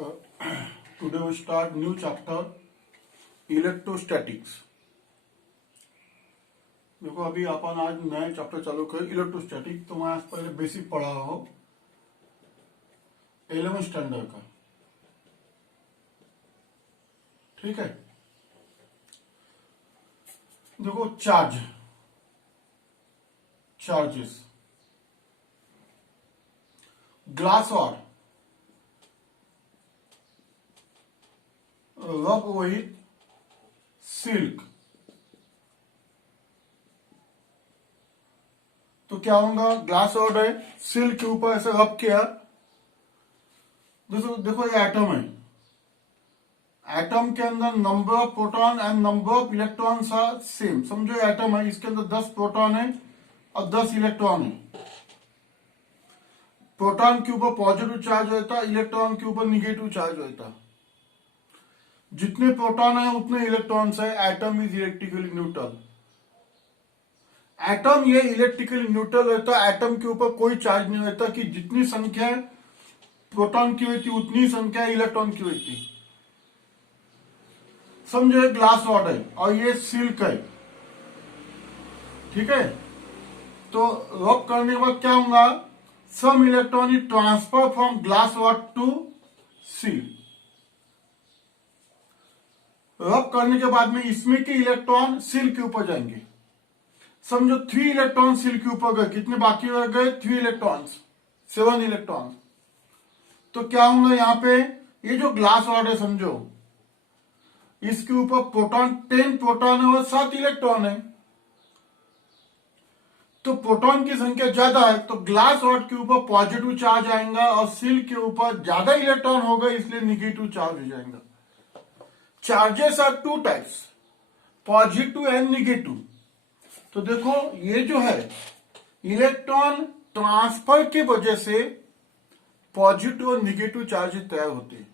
Today we start new chapter electrostatics. देखो अभी अपन आज नए चैप्टर चालू करें इलेक्ट्रोस्टैटिक। तो मैं आज पहले बेसिक पढ़ा हो 11th स्टैंडर्ड का, ठीक है। देखो चार्जेस ग्लास और रब विथ सिल्क, तो क्या होगा? ग्लास रॉड है, सिल्क के ऊपर ऐसे रब किया। देखो ये एटम है, एटम के अंदर number of proton and number of electrons are same. समझो एटम है, इसके अंदर 10 प्रोटॉन है और 10 इलेक्ट्रॉन है। प्रोटॉन के ऊपर पॉजिटिव चार्ज होता है, इलेक्ट्रॉन के ऊपर निगेटिव चार्ज होता है। जितने प्रोटॉन है उतने इलेक्ट्रॉन्स है। Atom is electrically neutral. Atom ये इलेक्ट्रिकली न्यूट्रल रहता है, एटम के ऊपर कोई चार्ज नहीं रहता कि जितनी संख्या प्रोटॉन की होती उतनी संख्या इलेक्ट्रॉन की होती। समझो ग्लास रॉड है और ये सिल्क है, ठीक है। तो रब करने के बाद क्या होगा? Some electron is transfer from glass rod to silk. Rub करने के बाद में इसमें के इलेक्ट्रॉन सिल्क के ऊपर जाएंगे। समझो 3 इलेक्ट्रॉन सिल्क के ऊपर गए, कितने बाकी रह गए? 3 इलेक्ट्रॉन्स, 7 इलेक्ट्रॉन। तो क्या होगा यहां पे? ये जो ग्लास रॉड है समझो, इसके ऊपर प्रोटॉन 10 प्रोटॉन है और 7 इलेक्ट्रॉन है। तो प्रोटॉन की संख्या ज्यादा है, तो ग्लास रॉड के ऊपर पॉजिटिव चार्ज आएगा और सिल्क के ऊपर ज्यादा इलेक्ट्रॉन होगा, इसलिए निगेटिव चार्ज हो जाएगा। Charges are 2 types, positive and negative. तो देखो ये जो है इलेक्ट्रॉन ट्रांसफर की वजह से पॉजिटिव और निगेटिव चार्जेस तैयार होते हैं।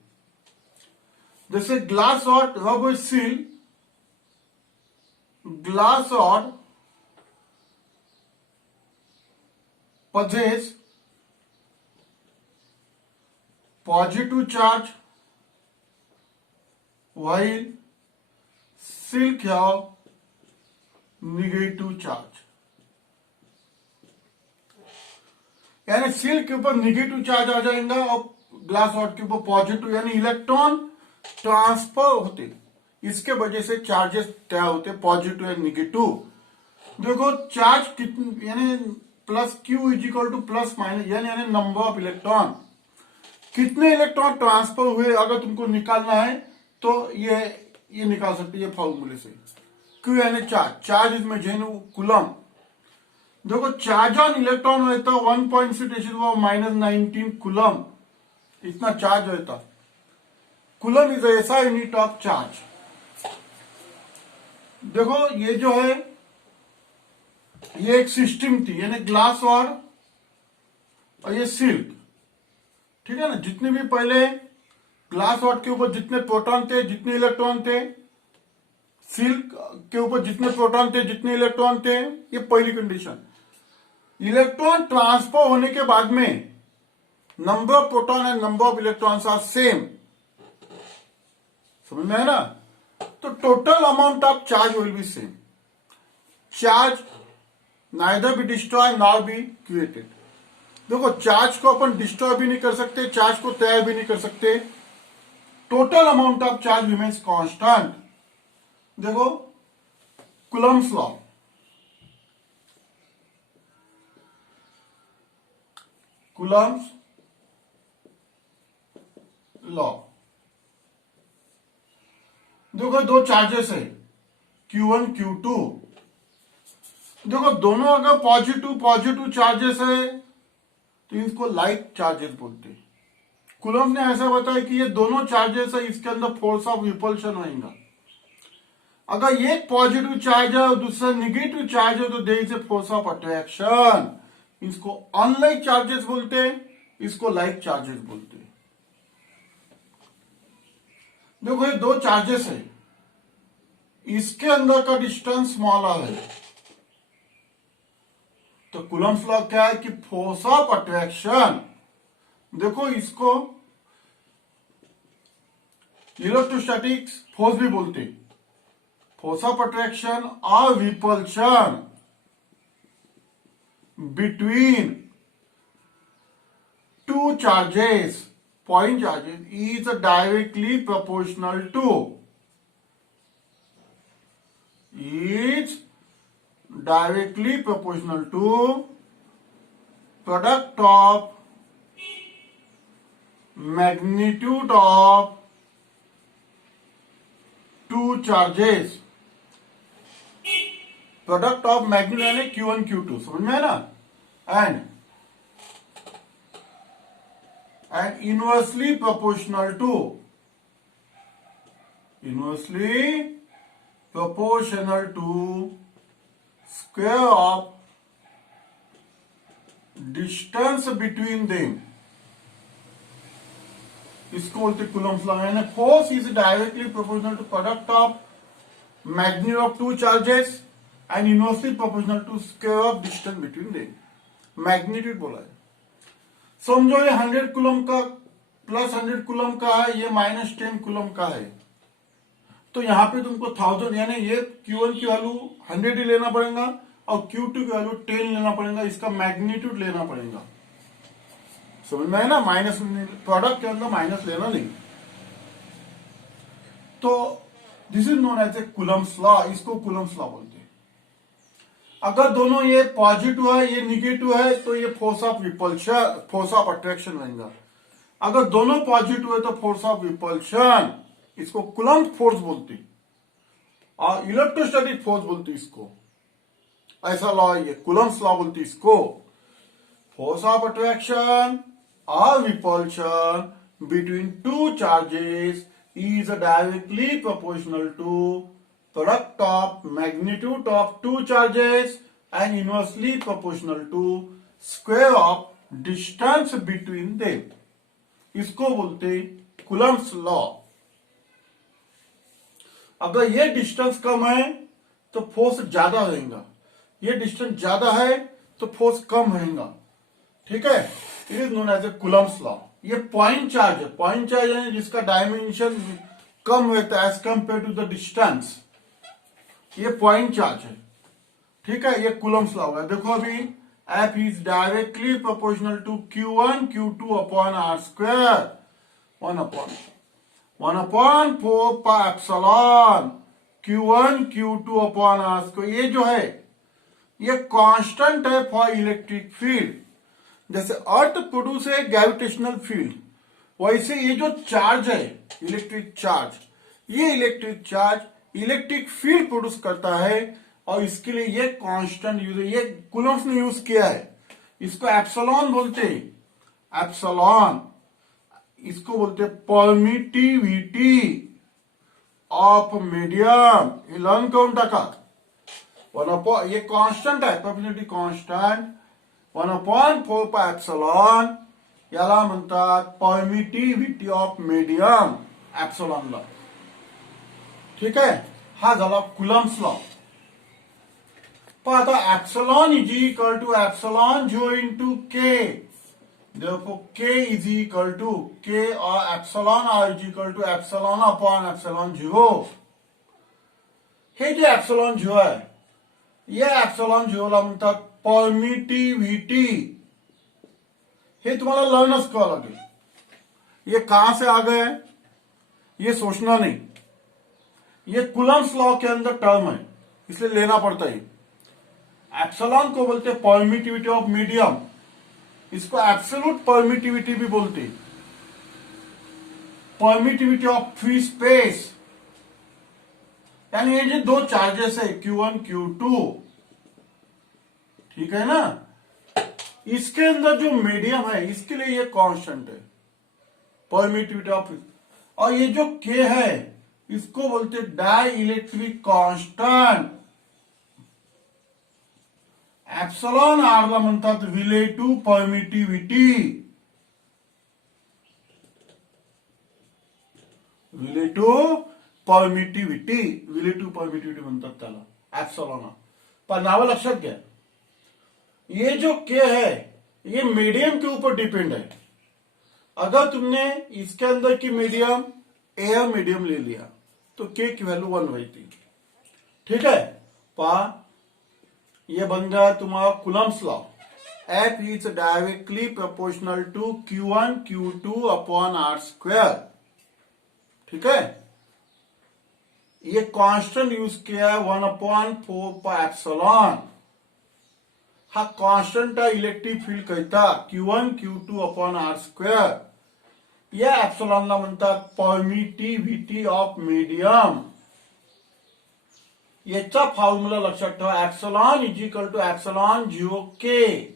जैसे ग्लास रॉड रब with silk, glass rod possess positive charge while silk have negative charge। यानी सिल्क के ऊपर निगेटिव चार्ज आ जाएगा और ग्लास रॉड के ऊपर पॉजिटिव, यानी इलेक्ट्रॉन ट्रांसफर होते, इसके वजह से चार्जेस तैयार होते, पॉजिटिव एंड निगेटिव। देखो चार्ज कितने, यानी plus Q is equal two plus minus, यानी नंबर ऑफ इलेक्ट्रॉन, कितने इलेक्ट्रॉन ट्रांसफर हुए अगर तुमको निकालना है तो ये निकाल सकते ये फॉर्मूले से। क्यू यानी charge is measured in coulomb. देखो चार्ज ऑन इलेक्ट्रॉन होता 1.6 - 19 कूलम, इतना चार्ज होता। कूलम इज ऐसा यूनिट ऑफ चार्ज। देखो ये जो है ये एक सिस्टम थी, यानी ग्लास और ये सिल्क, ठीक है ना। जितने भी पहले ग्लास रॉड के ऊपर जितने प्रोटॉन थे जितने इलेक्ट्रॉन थे, सिल्क के ऊपर जितने प्रोटॉन थे जितने इलेक्ट्रॉन थे, ये पहली कंडीशन। इलेक्ट्रॉन ट्रांसफर होने के बाद में number of proton and number of electrons are same. समझ में है ना? तो total amount of charge will be same. Charge neither be destroy nor be created। देखो चार्ज को अपन डिस्ट्रॉय भी नहीं कर सकते, चार्ज को तैयार भी नहीं कर सकते। Total amount of charge remains constant. देखो कूलम्स लॉ, कूलम्स लॉ। देखो 2 चार्जेस है Q1 Q2। देखो दोनों अगर पॉजिटिव चार्जेस है तो इसको लाइक चार्जेस बोलते हैं। कूलम्ब ने ऐसा बताया कि ये दोनों चार्जेस है, इसके अंदर फोर्स ऑफ रिपल्शन होगा। अगर एक पॉजिटिव चार्ज है और दूसरा निगेटिव चार्ज है तो there is a force of attraction. इसको अनलाइक चार्जेस बोलते हैं, इसको लाइक चार्जेस बोलते हैं। देखो ये 2 चार्जेस है, इसके अंदर का डिस्टेंस स्मॉलर है, तो कूलम्ब्स लॉ क्या है कि फोर्स ऑफ अट्रैक्शन, देखो इसको इलेक्ट्रोस्टैटिक्स फोर्स भी बोलते, फोर्स ऑफ अट्रैक्शन और repulsion between two charges, point charges, is directly proportional to product of magnitude of two charges. Product of magnitude यानी Q1 Q2, समझ में है ना, and inversely proportional to square of distance between them. इसको बोलते Coulomb's law, यानी force is directly proportional to product of magnitude of two charges and inversely proportional to square of distance between them. Magnitude बोला है, समझो ये 100 coulomb का plus 100 coulomb का है, ये -10 कूलम का है, तो यहां पे तुमको 1000 यानी ये Q1 की वैल्यू 100 ही लेना पड़ेगा और Q2 की वैल्यू 10 लेना पड़ेगा, इसका मैग्नीट्यूड लेना पड़ेगा, समझ में है ना, माइनस प्रोडक्ट के अंदर माइनस लेना नहीं। तो this is known as a Coulomb's law, इसको कूलम्स लॉ बोलते हैं। अगर दोनों ये पॉजिटिव है ये निगेटिव है तो ये force of repulsion, force of attraction बनेगा। अगर दोनों पॉजिटिव है तो फोर्स ऑफ रिपल्शन, इसको कूलम्ब फोर्स बोलती और इलेक्ट्रोस्टैटिक फोर्स बोलती इसको, ऐसा लॉ है ये, कूलम्स लॉ बोलती इसको। फोर्स ऑफ अट्रैक्शन और repulsion between two charges is directly proportional to product of magnitude of two charges and inversely proportional to square of distance between them. इसको बोलते कूलम्ब्स लॉ। अगर ये distance कम है तो force ज्यादा रहेगा, ये डिस्टेंस ज्यादा है तो फोर्स कम रहेगा, ठीक है, it is known as a Coulomb's law. ये पॉइंट चार्ज है, पॉइंट चार्ज है जिसका डायमेंशन कम रहता है as compare to the distance, ये पॉइंट चार्ज है, ठीक है, ये कूलम्ब्स लॉ है। देखो अभी F is directly proportional to Q1 Q2 upon R square 1/4 pi epsilon Q1 Q2 upon R square. ये जो है ये कांस्टेंट है फॉर इलेक्ट्रिक फील्ड। जैसे अर्थ प्रोड्यूस है ग्रेविटेशनल फील्ड, वैसे ये जो चार्ज है इलेक्ट्रिक चार्ज, ये electric charge electric field produce करता है और इसके लिए ये कांस्टेंट यूज है, ये कूलम्ब्स ने यूज किया है, इसको एप्सिलॉन बोलते हैं, एप्सिलॉन, इसको बोलते हैं परमिटिविटी ऑफ मीडियम। ये लर्न करून टाका, ये कांस्टेंट है, परमिटिविटी कांस्टेंट 1/4 पाई एप्सिलॉन, याला म्हणतात permittivity of medium, epsilon law, ठीक आहे, हा झाला कूलम्ब्स लॉ। पण आता epsilon is equal to epsilon zero into K, therefore k is equal to k or epsilon r is equal to epsilon upon epsilon zero. हे जे epsilon zero आहे, ये एप्सिलॉन झिरोला म्हणतात परमिटिव्हिटी। ये तुम्हारा लर्नर्स को लगे, ये कहां से आ गए ये सोचना नहीं, ये कूलम्ब्स लॉ के अंदर टर्म है इसलिए लेना पड़ता है। एप्सिलॉन को बोलते हैं परमिटिविटी ऑफ मीडियम, इसको एब्सोल्यूट परमिटिविटी भी बोलते हैं, परमिटिविटी ऑफ फ्री स्पेस, यानी ये जो दो चार्जेस है Q1 Q2, ठीक है ना, इसके अंदर जो मीडियम है इसके लिए ये कांस्टेंट है परमिटिविटी ऑफ, और ये जो के है इसको बोलते हैं dielectric constant. Epsilon R ला म्हणतात रिलेटिव परमिटिविटी, रिलेटिव परमिटिविटी म्हणतात त्याला एप्सिलॉन। पण नाव लक्षात घ्या, ये जो के है ये मीडियम के ऊपर डिपेंड है। अगर तुमने इसके अंदर की मीडियम एयर मीडियम ले लिया तो के की वैल्यू 1 हुई थी। ठीक है, पा ये बन गया तुम्हारा Coulomb's law. F is directly proportional to Q1 Q2 upon R square। ठीक है, ये कांस्टेंट यूज किया है 1/4 पाई एप्सिलॉन। हा कांस्टेंट इलेक्ट्रिक फील्ड कहता Q1 Q2 upon R square. या एप्सिलॉनला म्हणतात परमिटिव्हिटी ऑफ मीडियम। याचा फॉर्म्युला लक्षात ठेवा, epsilon is equal to epsilon 0 K.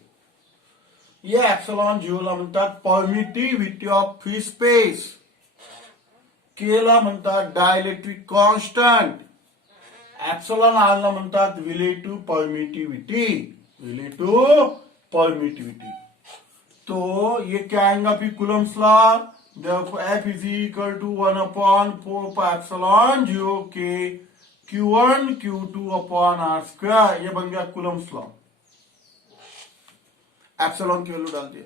या एप्सिलॉन 0 ला म्हणतात परमिटिव्हिटी ऑफ फ्री स्पेस, के ला म्हणतात डायलेक्ट्रिक कॉन्स्टंट, एप्सिलॉन आर ला म्हणतात रिलेटिव परमिटिविटी। रिलेटिव परमिटिविटी तो ये क्या आएगा फिर Coulomb's law. F is equal to 1/4 pi epsilon 0 K Q1 Q2 upon R square. ये बन गया कुलम्स लॉ। एप्सिलॉन की वैल्यू डाल दिया।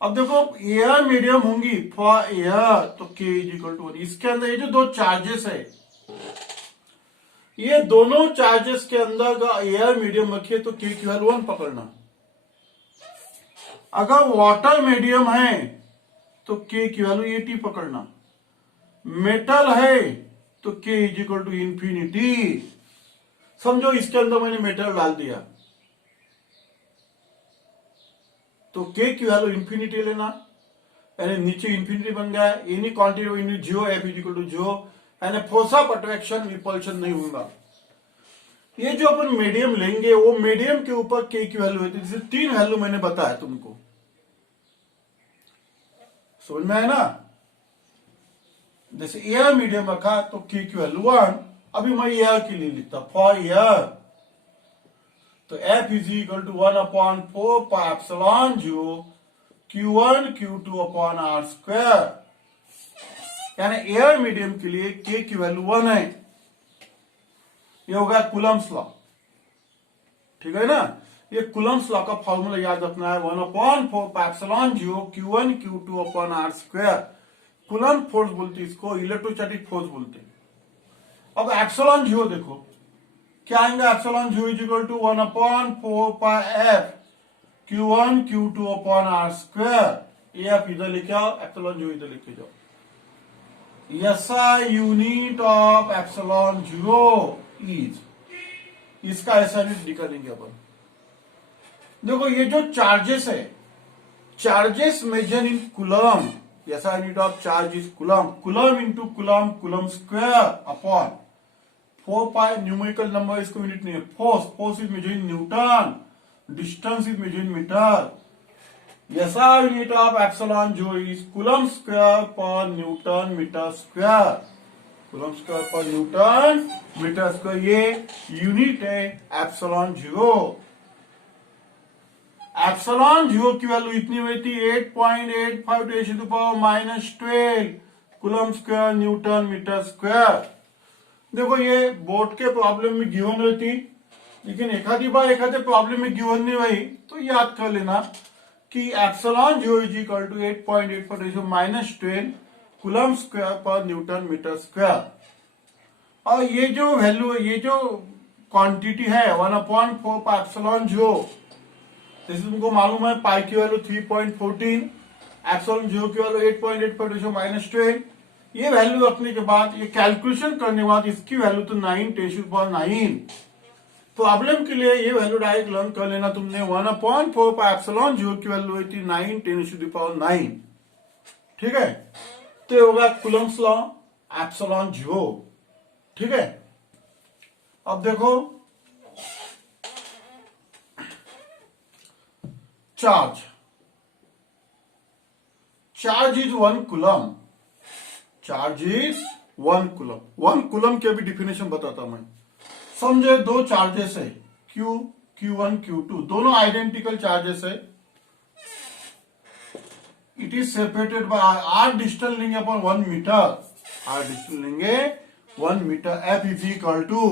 अब देखो एयर मीडियम होंगी फॉर एयर तो K इज इक्वल टू 1। इसके अंदर ये जो दो चार्जेस है, ये दोनों चार्जेस के अंदर अगर एयर मीडियम रखिए तो K की वैल्यू 1 पकड़ना। अगर वाटर मीडियम है तो K की वैल्यू 80 पकड़ना। मेटल है तो K is equal to infinity. समझो इसके अंदर मैंने मेटल डाल दिया तो K की वैल्यू इंफिनिटी लेना, यानी नीचे इंफिनिटी बन गया। Any quantity in zero F is equal to zero, यानी फोर्स ऑफ अट्रैक्शन रिपल्शन नहीं होगा। ये जो अपन मीडियम लेंगे वो मीडियम के ऊपर K की वैल्यू होती है। जैसे 3 वैल्यू मैंने बताया तुमको, समझ में आया ना। जैसे एयर मीडियम रखा तो K की वैल्यू 1। अभी मैं एयर के लिए लिखता फॉर एयर तो F is equal to 1/4 pi epsilon 0 Q1 Q2 upon R square. यानी एयर मीडियम के लिए K की वैल्यू 1 है। ये हो गया कुलम्स लॉ। ठीक है ना, ये कुलम्स लॉ का फॉर्मूला याद रखना है 1/4 pi epsilon 0 Q1 Q2 upon R square. Coulomb force बोलते इसको, इलेक्ट्रोस्टैटिक फोर्स बोलते। अब एप्सिलॉन 0 देखो क्या आएगा। Epsilon 0 is equal to 1/4 pi F Q1 Q2 upon R square. ये आप इधर लेके आओ, एप्सिलॉन 0 इधर लेके जाओ। SI unit of epsilon 0 is, इसका ऐसा यूनिट निकालेंगे अपन। देखो ये जो चार्जेस है, charges measure in coulomb. SI unit of charge is coulomb. Coulomb into coulomb, coulomb square upon 4 pi numerical number, इसको यूनिट नहीं है। Force is measure in newton, distance is measure in metre. SI unit of epsilon 0 is coulomb square per newton metre square. Coulomb square per newton metre square, ये unit है epsilon 0। Epsilon 0 की value इतनी हुई थी 8.85 × 10⁻12 coulomb square newton metre square. देखो ये board के problem में गिवन रहती, लेकिन एखादी बार एखादे प्रॉब्लम में गिवन नहीं हुई तो याद कर लेना कि epsilon 0 is equal to 8.85 × 10⁻12 coulomb square per newton metre square. और ये जो वैल्यू है, ये जो क्वांटिटी है 1/4 पाई एप्सिलॉन 0, जैसे तुमको मालूम है पाई की वैल्यू 3.14, एप्सिलॉन 0 की वैल्यू 8.85 × 10⁻12। ये वैल्यू रखने के बाद, ये कैलकुलेशन करने के बाद इसकी वैल्यू तो 9 प्रॉब्लम के लिए ये वैल्यू डायरेक्ट लर्न कर लेना तुमने। 1/4 पाई एप्सिलॉन 0 की वैल्यू हुई थी 9 × 10⁻9। ठीक है, तो ये होगा कुलम्स लॉ एप्सिलॉन 0। ठीक है, अब देखो charge is 1 coulomb. Charge is 1 coulomb. 1 coulomb की अभी डिफिनेशन बताता मैं। समझे दो चार्जेस है Q1 Q2, दोनों आइडेंटिकल चार्जेस है। It is separated by R distance लेंगे अपन 1 मीटर। R डिस्टेंस लेंगे 1 metre. F is equal to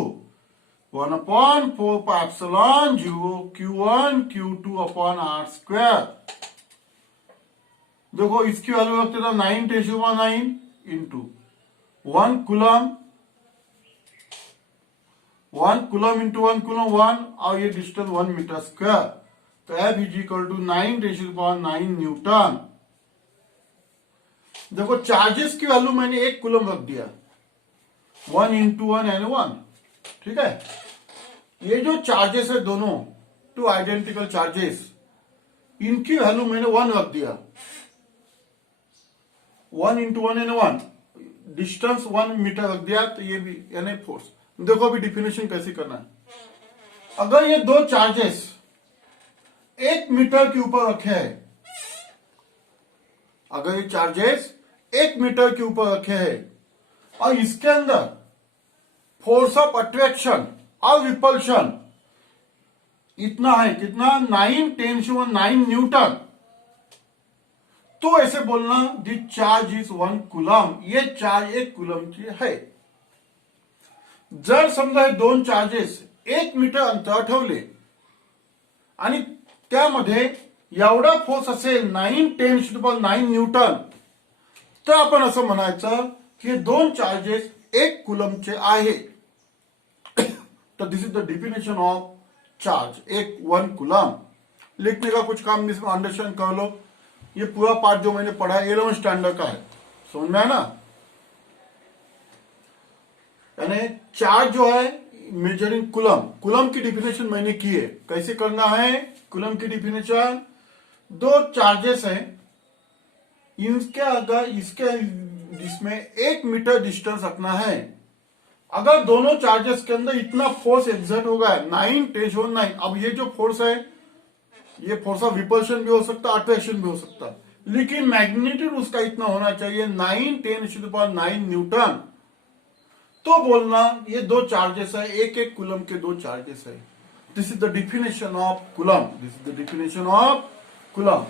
1/4 pi epsilon 0 Q1 Q2 upon R square. देखो इसकी वैल्यू रखते था 9 × 10⁻9, into 1 coulomb, 1 coulomb into 1 coulomb 1, और ये डिस्टेंस 1 मीटर स्क्वायर। तो F is equal to 9 × 9 newton. देखो चार्जेस की वैल्यू मैंने 1 कूलम रख दिया, 1 इंटू 1 यानी 1, ठीक है। ये जो चार्जेस है दोनों, टू आइडेंटिकल चार्जेस, इनकी वैल्यू मैंने 1 रख दिया, 1 इंटू 1 यानी 1, डिस्टेंस 1 मीटर रख दिया, तो ये भी यानी फोर्स। देखो अभी डिफिनेशन कैसे करना है। अगर ये दो चार्जेस 1 मीटर के ऊपर रखे हैं, अगर ये चार्जेस 1 मीटर के ऊपर रखे हैं और इसके अंदर फोर्स ऑफ अट्रैक्शन और रिपल्शन इतना है, कितना, 9 न्यूटन, तो ऐसे बोलना दी चार्ज इज 1 कूलम, ये चार्ज 1 कूलम की है। जर समजा हे दोन चार्जेस 1 मीटर अंतर ठेवले आणि त्यामध्ये एवढा फोर्स असेल 9 न्यूटन, तर आपण असं म्हणायचं की दोन चार्जेस 1 कूलमचे आहे। तो this is the definition of charge, 1 coulomb. लिखने का कुछ काम इसमें अंडरस्टैंड कर लो। ये पूरा पार्ट जो मैंने पढ़ा है 11th स्टैंडर्ड का है, समझ में है ना। यानी चार्ज जो है मेजरिंग कूलम, कूलम की डिफिनेशन मैंने की है, कैसे करना है कूलम की डिफिनेशन। दो चार्जेस हैं, इनके अगर इसके इसमें 1 मीटर डिस्टेंस रखना है, अगर दोनों चार्जेस के अंदर इतना फोर्स एक्सर्ट होगा 9 अब ये जो फोर्स है ये फोर्स ऑफ रिपल्शन भी हो सकता है, अट्रैक्शन भी हो सकता है, लेकिन मैग्नीट्यूड उसका इतना होना चाहिए 9 न्यूटन। तो बोलना ये दो चार्जेस है, 1 कूलम के दो चार्जेस है। This is the definition of coulomb, this is the definition of coulomb.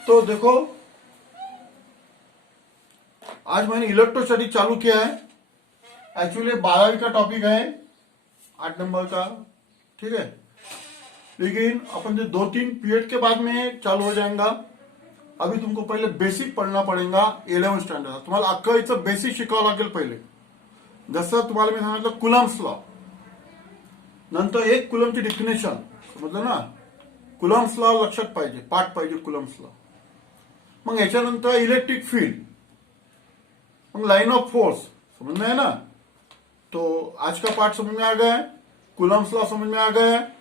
तो देखो आज मैंने इलेक्ट्रोस्टैटिक चालू किया है, एक्चुअली 12वीं का टॉपिक है, 8 नंबर का, ठीक है, लेकिन अपन जो 2-3 पीरियड के बाद में चालू हो जाएगा। अभी तुमको पहले बेसिक पढ़ना पड़ेगा 11th स्टँडर्ड, तुम्हाला अख्खं बेसिक शिकावं लागेल पहिले। जसं तुम्हाला मी सांगितलं कुलम्स लॉ, नंतर 1 कूलमची डिफिनेशन, समजलं ना, कुलम्स लॉ लक्षात पाहिजे, पाठ पाहिजे कुलम्स लॉ। मग याच्यानंतर इलेक्ट्रिक फील्ड, मग लाइन ऑफ फोर्स, समझ में है ना। तो आज का पार्ट समझ में आ गया है, कुलम्स लॉ समझ में आ गया है।